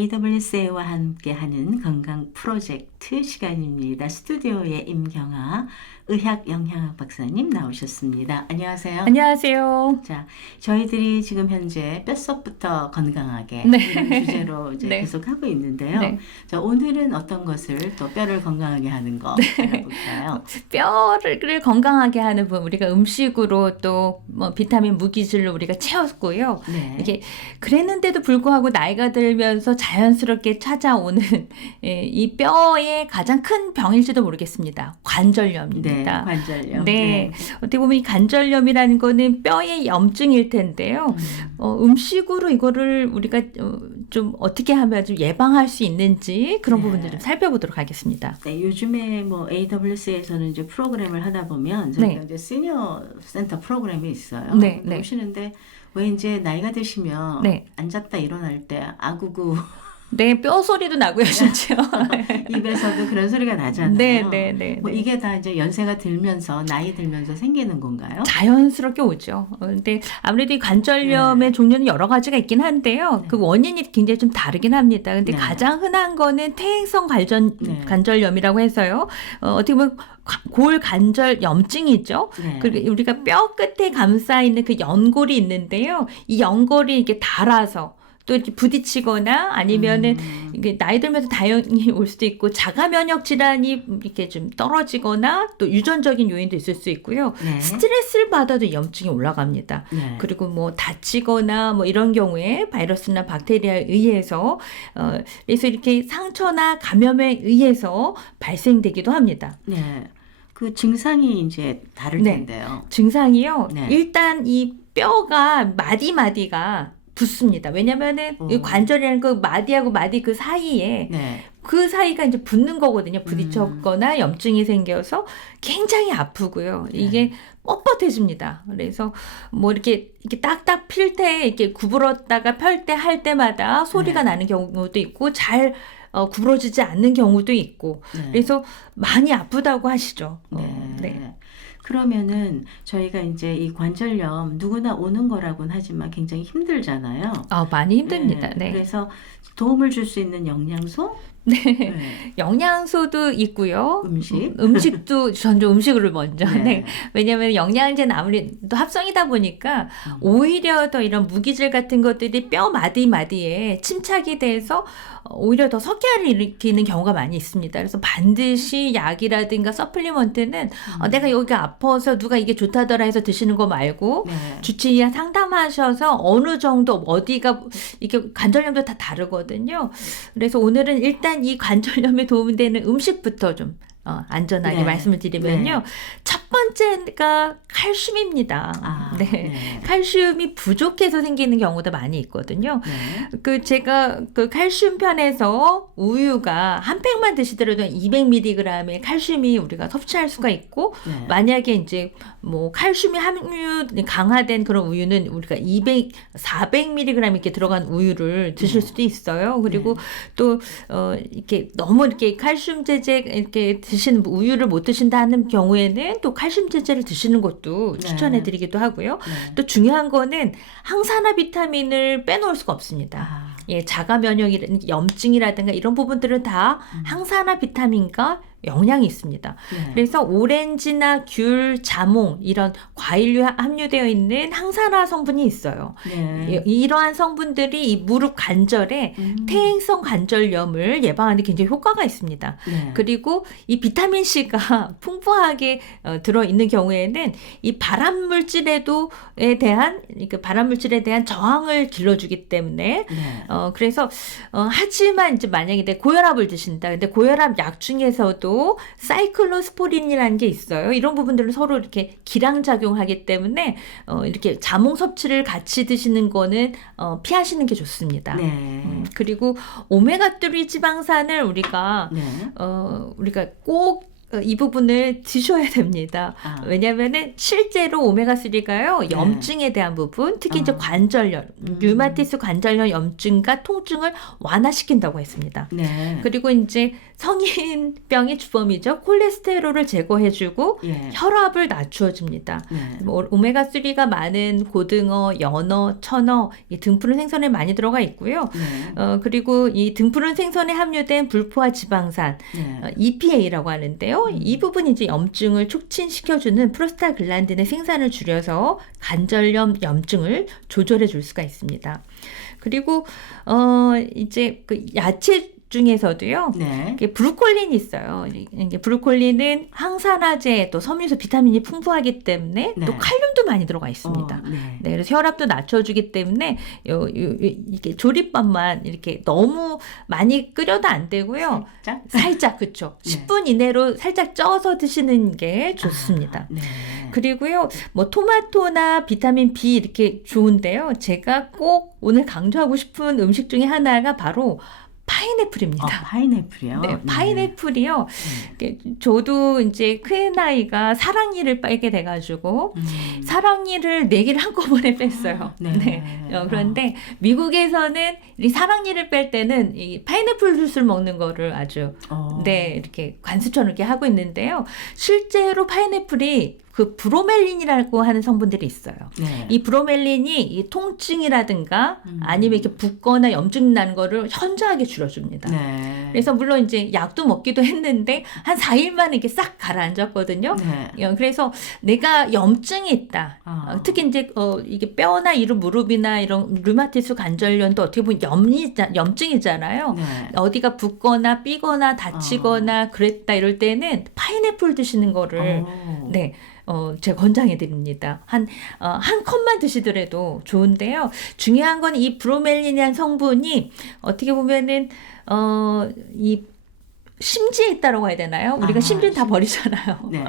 AWS와 함께하는 건강 프로젝트 시간입니다. 스튜디오에 임경아 의학영양학 박사님 나오셨습니다. 안녕하세요. 안녕하세요. 자, 저희들이 지금 현재 뼛속부터 건강하게 네. 이런 주제로 이제 네. 계속 하고 있는데요. 네. 자, 오늘은 어떤 것을 또 뼈를 건강하게 하는 거 알아볼까요? 뼈를 건강하게 하는 부분, 우리가 음식으로 또 뭐 비타민, 무기질로 우리가 채웠고요. 네. 이게 그랬는데도 불구하고 나이가 들면서 자연스럽게 찾아오는 이 뼈의 가장 큰 병일지도 모르겠습니다. 관절염입니다. 네, 관절염. 네. 어떻게 보면 이 관절염이라는 거는 뼈의 염증일 텐데요. 음식으로 이거를 우리가 좀 어떻게 하면 좀 예방할 수 있는지 그런 네. 부분들 좀 살펴보도록 하겠습니다. 네, 요즘에 뭐 AWS에서는 이제 프로그램을 하다 보면 저희가 네. 이제 시니어 센터 프로그램이 있어요. 네, 네. 오시는데 왜 이제 나이가 드시면 네. 앉았다 일어날 때 아구구 네, 뼈 소리도 나고요, 심지어. 입에서도 그런 소리가 나잖아요. 네, 네, 네. 뭐 네. 이게 다 이제 연세가 들면서 나이 들면서 생기는 건가요? 자연스럽게 오죠. 근데 아무래도 이 관절염의 종류는 여러 가지가 있긴 한데요. 네. 그 원인이 굉장히 좀 다르긴 합니다. 근데 네. 가장 흔한 거는 퇴행성 네. 관절염이라고 해서요. 어떻게 보면 골관절염증이죠. 네. 그리고 우리가 뼈 끝에 감싸 있는 그 연골이 있는데요. 이 연골이 이렇게 닳아서 또 이렇게 부딪히거나 아니면은 이게 나이 들면서 당연히 올 수도 있고 자가 면역 질환이 이렇게 좀 떨어지거나 또 유전적인 요인도 있을 수 있고요. 네. 스트레스를 받아도 염증이 올라갑니다. 네. 그리고 뭐 다치거나 뭐 이런 경우에 바이러스나 박테리아에 의해서 그래서 이렇게 상처나 감염에 의해서 발생되기도 합니다. 네. 그 증상이 이제 다를 네. 텐데요. 증상이요. 네. 일단 이 뼈가 마디마디가 붓습니다. 왜냐면은 이 관절이라는 그 마디하고 마디 그 사이에 네. 그 사이가 이제 붓는 거거든요. 부딪혔거나 염증이 생겨서 굉장히 아프고요. 이게 뻣뻣해집니다. 그래서 뭐 이렇게 딱딱 필 때 이렇게 구부렀다가 펼 때 할 때마다 소리가 나는 경우도 있고 잘 구부러지지 않는 경우도 있고 네. 그래서 많이 아프다고 하시죠. 네. 네. 그러면은 저희가 이제 이 관절염 누구나 오는 거라고는 하지만 굉장히 힘들잖아요. 많이 힘듭니다. 네. 그래서 도움을 줄 수 있는 영양소? 네. 네. 영양소도 있고요. 음식? 음식도 전좀 음식으로 먼저. 네. 네. 왜냐하면 영양제는 아무래도 합성이다 보니까 오히려 더 이런 무기질 같은 것들이 뼈 마디마디에 침착이 돼서 오히려 더 석회화를 일으키는 경우가 많이 있습니다. 그래서 반드시 약이라든가 서플리먼트는 내가 여기가 아파서 누가 이게 좋다더라 해서 드시는 거 말고 네. 주치의와 상담하셔서 어느 정도 어디가 이게 관절염도 다 다르거든요. 그래서 오늘은 일단 이 관절염에 도움되는 음식부터 좀 안전하게 네. 말씀을 드리면요. 첫 번째가 칼슘입니다. 네. 네. 칼슘이 부족해서 생기는 경우도 많이 있거든요. 네. 제가 그 칼슘 편에서 우유가 한 팩만 드시더라도 200mg의 칼슘이 우리가 섭취할 수가 있고 네. 만약에 이제 뭐 칼슘이 함유 강화된 그런 우유는 우리가 400mg 이렇게 들어간 우유를 드실 수도 있어요. 그리고 또 이렇게 너무 이렇게 칼슘 제제 이렇게 드시는 우유를 못 드신다는 경우에는 또 칼슘 제제를 드시는 것도 네. 추천해드리기도 하고요. 네. 또 중요한 거는 항산화 비타민을 빼놓을 수가 없습니다. 자가 면역이라든가 염증이라든가 이런 부분들은 다 항산화 비타민과 영양이 있습니다. 네. 그래서 오렌지나 귤, 자몽 이런 과일류에 함유되어 있는 항산화 성분이 있어요. 네. 이러한 성분들이 이 무릎 관절에 퇴행성 관절염을 예방하는 데 굉장히 효과가 있습니다. 네. 그리고 이 비타민 C가 풍부하게 들어있는 경우에는 이 발암 물질에 대한 저항을 길러주기 때문에 네. 그래서 하지만 이제 만약에 내 고혈압을 드신다. 근데 고혈압 약 중에서도 사이클로스포린이라는 게 있어요. 이런 부분들은 서로 이렇게 기량작용하기 때문에 이렇게 자몽 섭취를 같이 드시는 거는 피하시는 게 좋습니다. 네. 그리고 오메가3 지방산을 우리가 네. 우리가 꼭 이 부분을 드셔야 됩니다. 아. 왜냐면은 실제로 오메가3가요, 염증에 대한 부분, 특히 이제 관절염, 류마티스 관절염 염증과 통증을 완화시킨다고 했습니다. 네. 그리고 이제 성인병의 주범이죠. 콜레스테롤을 제거해주고 예. 혈압을 낮추어줍니다. 네. 뭐 오메가3가 많은 고등어, 연어, 천어, 이 등푸른 생선에 많이 들어가 있고요. 네. 그리고 이 등푸른 생선에 함유된 불포화 지방산, 네. EPA라고 하는데요. 이 부분이 이제 염증을 촉진시켜주는 프로스타글란딘의 생산을 줄여서 관절염 염증을 조절해 줄 수가 있습니다. 그리고 이제 그 야채 중에서도요. 네. 이게 브루콜린이 있어요. 이게 브루콜린은 항산화제, 또 섬유소, 비타민이 풍부하기 때문에 네. 또 칼륨도 많이 들어가 있습니다. 네. 네, 그래서 혈압도 낮춰주기 때문에 이게 조리밥만 이렇게 너무 많이 끓여도 안 되고요. 살짝 그쵸. 네. 10분 이내로 살짝 쪄서 드시는 게 좋습니다. 네. 그리고요, 뭐 토마토나 비타민 B 이렇게 좋은데요. 제가 꼭 오늘 강조하고 싶은 음식 중에 하나가 바로 파인애플입니다. 파인애플이요? 네, 파인애플이요. 저도 이제 큰아이가 사랑니를 빼게 돼가지고 사랑니를 4개를 한꺼번에 뺐어요. 네. 네. 그런데 미국에서는 이 사랑니를 뺄 때는 이 파인애플 주스를 먹는 거를 아주 네, 이렇게 관습처럼 이렇게 하고 있는데요. 실제로 파인애플이 그 브로멜린이라고 하는 성분들이 있어요. 네. 이 브로멜린이 이 통증이라든가 아니면 이렇게 붓거나 염증 나는 거를 현저하게 줄여줍니다. 네. 그래서 물론 이제 약도 먹기도 했는데 한 4일 만에 이렇게 싹 가라앉았거든요. 네. 그래서 내가 염증이 있다. 특히 이제 이게 뼈나 이런 무릎이나 이런 류마티스 관절염도 어떻게 보면 염증이잖아요. 네. 어디가 붓거나 삐거나 다치거나 그랬다 이럴 때는 파인애플 드시는 거를 네. 제가 권장해 드립니다. 한 컵만 드시더라도 좋은데요. 중요한 건 이 브로멜린이라는 성분이 어떻게 보면은 이 심지에 있다라고 해야 되나요? 우리가 심지는 다 버리잖아요. 네.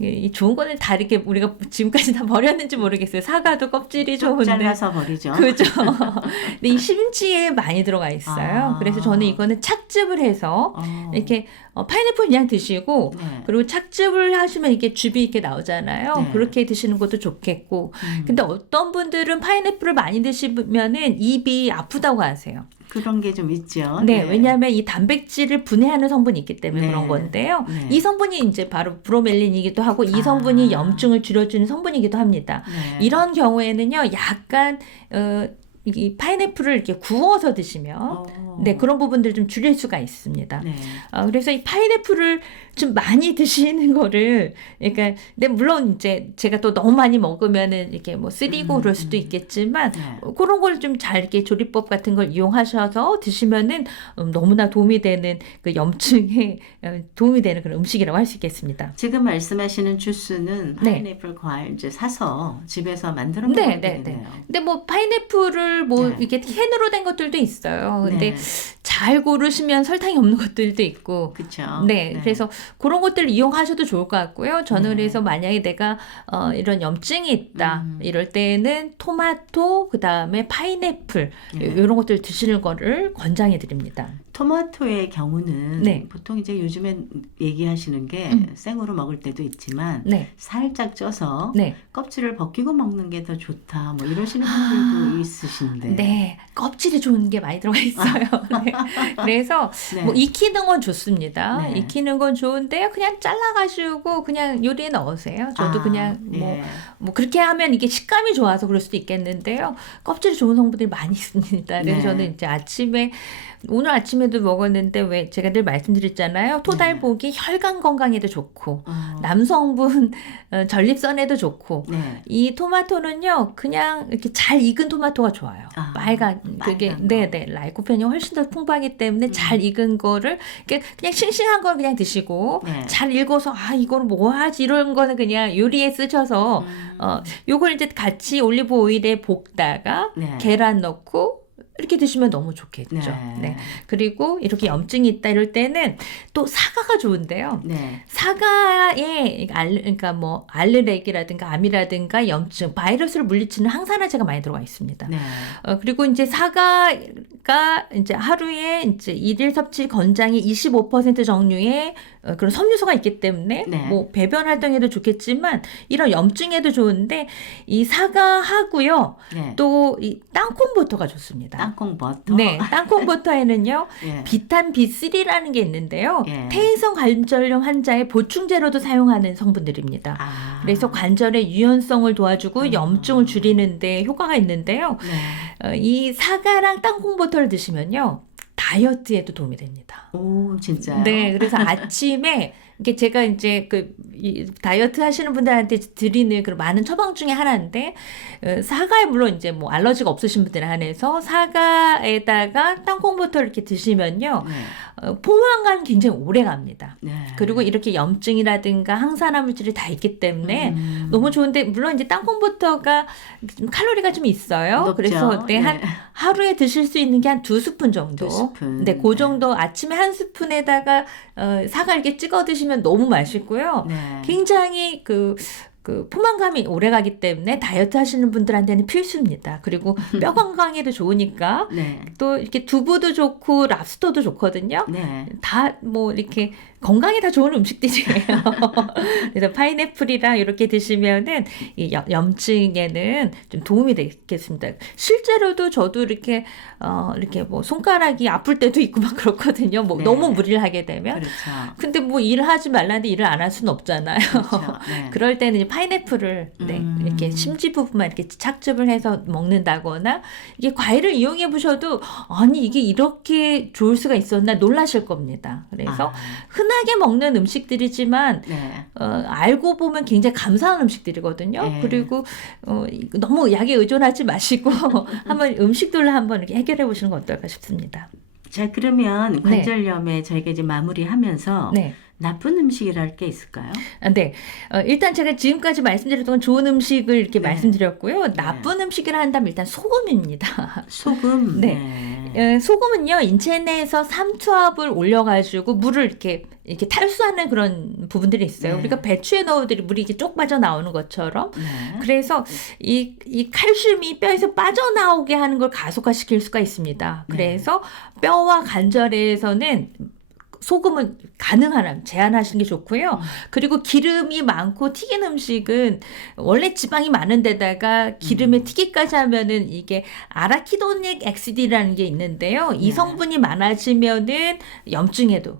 이 좋은 거는 다 이렇게 우리가 지금까지 다 버렸는지 모르겠어요. 사과도 껍질이 좋은데. 잘라서 버리죠. 그죠. 근데 이 심지에 많이 들어가 있어요. 그래서 저는 이거는 착즙을 해서 이렇게 파인애플 그냥 드시고 네. 그리고 착즙을 하시면 이게 즙이 이렇게 나오잖아요. 네. 그렇게 드시는 것도 좋겠고. 근데 어떤 분들은 파인애플을 많이 드시면은 입이 아프다고 하세요. 그런 게 좀 있죠. 네, 왜냐하면 이 단백질을 분해하는 성분이 있기 때문에 네. 그런 건데요. 네. 이 성분이 이제 바로 브로멜린이기도 하고 이 성분이 염증을 줄여주는 성분이기도 합니다. 네. 이런 경우에는요, 약간 이 파인애플을 이렇게 구워서 드시면 네, 그런 부분들을 좀 줄일 수가 있습니다. 네. 그래서 이 파인애플을 좀 많이 드시는 거를, 그러니까, 근데 물론 이제 제가 또 너무 많이 먹으면은 이렇게 뭐 쓰리고 그럴 수도 있겠지만, 네. 그런 걸 좀 잘 이렇게 조리법 같은 걸 이용하셔서 드시면은 너무나 도움이 되는 그 염증에 도움이 되는 그런 음식이라고 할 수 있겠습니다. 지금 말씀하시는 주스는 네. 파인애플 과일 이제 사서 집에서 만들어 먹으면 되겠네요. 근데 뭐 파인애플을 뭐 네. 이렇게 캔으로 된 것들도 있어요. 근데 네. 잘 고르시면 설탕이 없는 것들도 있고. 그렇죠. 네, 그래서 그런 것들을 이용하셔도 좋을 것 같고요. 저는 네. 그래서 만약에 내가 이런 염증이 있다 이럴 때는 토마토 그다음에 파인애플 네. 이런 것들 드시는 거를 권장해 드립니다. 토마토의 경우는 네. 보통 이제 요즘엔 얘기하시는 게 생으로 먹을 때도 있지만 네, 살짝 쪄서 네, 껍질을 벗기고 먹는 게 더 좋다. 뭐 이러시는 분들도 있으신데. 네, 껍질이 좋은 게 많이 들어가 있어요. 네. 그래서 네. 뭐 익히는 건 좋습니다. 네. 익히는 건 좋은데요. 그냥 잘라가지고 그냥 요리에 넣으세요. 저도 그냥 예. 뭐 그렇게 하면 이게 식감이 좋아서 그럴 수도 있겠는데요. 껍질이 좋은 성분들이 많이 있습니다. 그래서 네. 저는 이제 오늘 아침에도 먹었는데 왜 제가 늘 말씀드렸잖아요. 토달보기 혈관 건강에도 좋고 남성분 전립선에도 좋고 네. 이 토마토는요 그냥 이렇게 잘 익은 토마토가 좋아요. 빨간 그게 거. 네네 라이코펜이 훨씬 더 풍부하기 때문에 잘 익은 거를 그냥 싱싱한 걸 그냥 드시고 네. 잘 익어서 이거를 뭐 하지 이런 거는 그냥 요리에 쓰셔서 요걸 이제 같이 올리브 오일에 볶다가 네. 계란 넣고 이렇게 드시면 너무 좋겠죠. 네. 네. 그리고 이렇게 염증이 있다 이럴 때는 또 사과가 좋은데요. 네. 사과에 그러니까 뭐 알레르기라든가 암이라든가 염증, 바이러스를 물리치는 항산화제가 많이 들어가 있습니다. 네. 그리고 이제 사과가 이제 하루에 이제 일일 섭취 권장이 25% 정류의 그런 섬유소가 있기 때문에 네. 뭐 배변 활동에도 좋겠지만 이런 염증에도 좋은데 이 사과하고요. 네. 또 이 땅콩버터가 좋습니다. 땅콩 버터. 네, 땅콩버터에는요. 예. 비타민 B3라는 게 있는데요. 예. 퇴행성 관절염 환자의 보충제로도 사용하는 성분들입니다. 아. 그래서 관절의 유연성을 도와주고 염증을 줄이는데 효과가 있는데요. 네. 이 사과랑 땅콩버터를 드시면요. 다이어트에도 도움이 됩니다. 오, 진짜요? 네, 그래서 아침에 이게 제가 이제 이 다이어트 하시는 분들한테 드리는 그런 많은 처방 중에 하나인데 사과에 물론 이제 뭐 알러지가 없으신 분들에 한해서 사과에다가 땅콩버터를 이렇게 드시면요. 네. 포만감 굉장히 오래 갑니다. 네. 그리고 이렇게 염증이라든가 항산화 물질이 다 있기 때문에 너무 좋은데 물론 이제 땅콩버터가 칼로리가 좀 있어요. 높죠. 그래서 네. 한 하루에 드실 수 있는 게 한 2스푼 정도. 2스푼. 네, 그 정도 아침에 한 스푼에다가 사과 이렇게 찍어 드시면 너무 맛있고요. 네. 굉장히 그 포만감이 오래 가기 때문에 다이어트 하시는 분들한테는 필수입니다. 그리고 뼈 건강에도 좋으니까 네. 또 이렇게 두부도 좋고 랍스터도 좋거든요. 네. 다 뭐 이렇게 건강에 다 좋은 음식들이에요. 그래서 파인애플이랑 이렇게 드시면은 이 염증에는 좀 도움이 되겠습니다. 실제로도 저도 이렇게 뭐 손가락이 아플 때도 있고 막 그렇거든요. 뭐 네. 너무 무리를 하게 되면. 그렇죠. 근데 뭐 일을 하지 말라는데 일을 안 할 수는 없잖아요. 그렇죠. 네. 그럴 때는 이제 파인애플을 이렇게 심지 부분만 이렇게 착즙을 해서 먹는다거나 이게 과일을 이용해 보셔도 아니 이게 이렇게 좋을 수가 있었나 놀라실 겁니다. 그래서 흔하게 먹는 음식들이지만 네. 알고 보면 굉장히 감사한 음식들이거든요. 네. 그리고 너무 약에 의존하지 마시고 한번 음식들로 한번 이렇게 해결해 보시는 건 어떨까 싶습니다. 자, 그러면 관절염에 저희가 이제 마무리하면서 네. 나쁜 음식이랄 게 있을까요? 네. 일단 제가 지금까지 말씀드렸던 건 좋은 음식을 이렇게 네. 말씀드렸고요. 나쁜 음식이라 한다면 일단 소금입니다. 소금. 네. 소금은요, 인체 내에서 삼투압을 올려가지고 물을 이렇게 탈수하는 그런 부분들이 있어요. 네. 우리가 배추에 넣어들이 물이 이렇게 쪽 빠져 나오는 것처럼. 네. 그래서 이 칼슘이 뼈에서 빠져나오게 하는 걸 가속화시킬 수가 있습니다. 네. 그래서 뼈와 관절에서는 소금은 가능하면 제한하시는 게 좋고요. 그리고 기름이 많고 튀긴 음식은 원래 지방이 많은 데다가 기름에 튀기까지 하면은 이게 아라키도닉 엑시드라는 게 있는데요. 이 네. 성분이 많아지면은 염증에도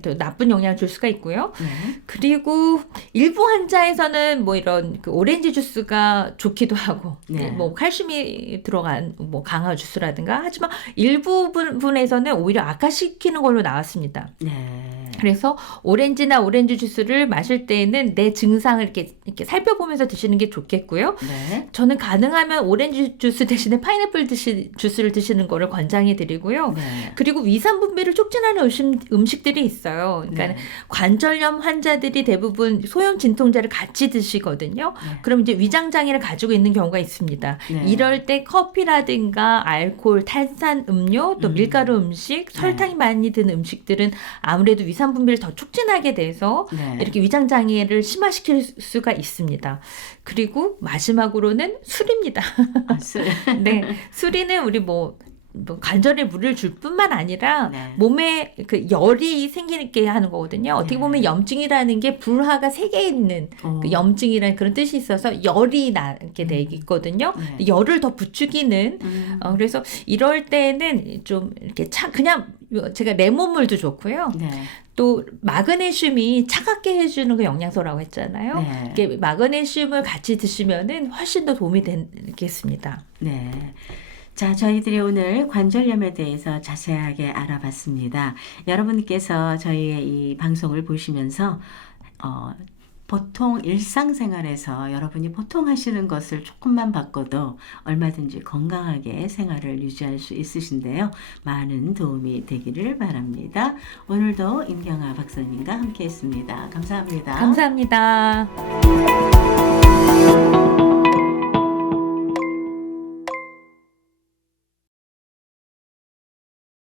또 나쁜 영향을 줄 수가 있고요. 네. 그리고 일부 환자에서는 뭐 이런 오렌지 주스가 좋기도 하고 네. 뭐 칼슘이 들어간 뭐 강화 주스라든가 하지만 일부 분에서는 오히려 악화시키는 걸로 나왔습니다. 네. 그래서 오렌지나 오렌지 주스를 마실 때에는 내 증상을 이렇게 살펴보면서 드시는 게 좋겠고요. 네. 저는 가능하면 오렌지 주스 대신에 파인애플 주스를 드시는 거를 권장해 드리고요. 네. 그리고 위산 분비를 촉진하는 음식들이 있어요. 그러니까 네. 관절염 환자들이 대부분 소염 진통제를 같이 드시거든요. 네. 그럼 이제 위장 장애를 가지고 있는 경우가 있습니다. 네. 이럴 때 커피라든가 알코올, 탄산 음료, 또 밀가루 음식, 설탕이 많이 든 음식들은 아무래도 위산 분비를 더 촉진하게 돼서 네. 이렇게 위장 장애를 심화시킬 수가 있습니다. 그리고 마지막으로는 술입니다. 술. 네, 술이는 우리 뭐 관절에 물을 줄 뿐만 아니라 네. 몸에 그 열이 생기게 하는 거거든요. 어떻게 네. 보면 염증이라는 게 불화가 3개 있는 그 염증이라는 그런 뜻이 있어서 열이 나게 돼 있거든요. 네. 열을 더 부추기는 그래서 이럴 때는 좀 이렇게 그냥 제가 레몬물도 좋고요. 네. 또 마그네슘이 차갑게 해주는 그 영양소라고 했잖아요. 네. 이게 마그네슘을 같이 드시면은 훨씬 더 도움이 되겠습니다. 네. 자, 저희들이 오늘 관절염에 대해서 자세하게 알아봤습니다. 여러분께서 저희의 이 방송을 보시면서 보통 일상생활에서 여러분이 보통 하시는 것을 조금만 바꿔도 얼마든지 건강하게 생활을 유지할 수 있으신데요. 많은 도움이 되기를 바랍니다. 오늘도 임경아 박사님과 함께했습니다. 감사합니다. 감사합니다.